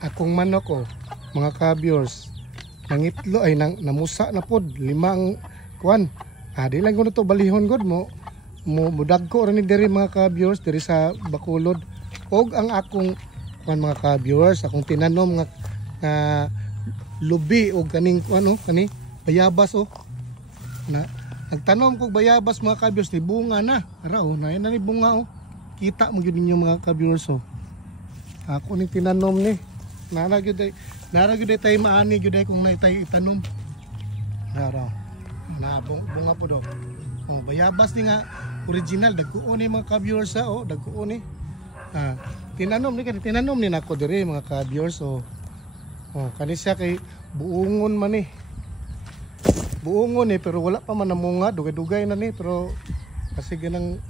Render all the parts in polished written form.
akong manok mga ka-viewers nangitlo ay namusa na pod limang kuan. Di lang ko na to balihon god mo mudagko ra ni diri mga ka-viewers diri sa Bacolod. Og ang akong kuan mga ka-viewers, akong tinanom nga lubi og kaning ano kani bayabas na nagtanom kog bayabas mga ka-viewers ni bunga na ara na ni bunga kita mo gyud ninyo mga ka-viewers ako ning tinanom ni nara gyud tay maani gyud ay kung naitay itanom ara na bunga po do bayabas ni nga original dagko ni mga ka-viewers dagko ni tinanom ni nako diri mga ka-viewers kani siya kay buungon man buungon pero wala pa man namunga dugay-dugay na ni pero kasi ganang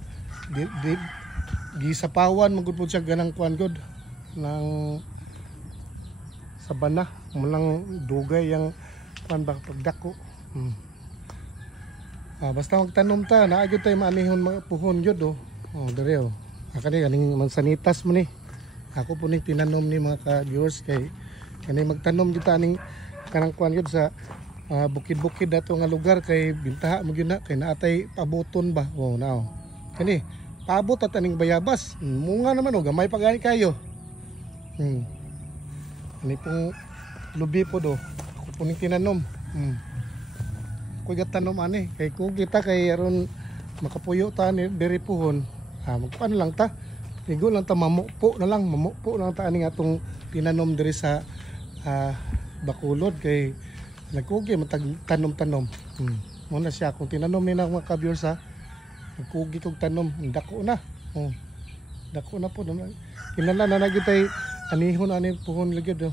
gisapawan magud pud siya ganang kuan gud ng sabana mulang dugay yang kuan ba pagdako basta magtanom ta naa gyud tay maanihon mga puhon gyud diri kaning mansanitas mo ni ako po ni tinanom ni mga ka-viewers kay kani magtanom gyud ta ning kanang kuan gyud sa bukid-bukid dato nga lugar kay bintaha mo gyud na kay naatay pabuton ba kani paabot at aning bayabas munga naman gamay pa gani kayo kani pong lubi po ako po ning tinanom ko gatanom ani kay kung kita kay aron makapuyo ta ni diri puhon magpaano lang ta ligo lang ta mamupo na lang ta aning atong tinanom diri sa Bacolod kay nagkugi matag tanom-tanom muna siya kung tinanom ni na mga ka-viewers nagkugi kog tanom dako na dako na po kinala na nagyud tay anihon ani puhon ligid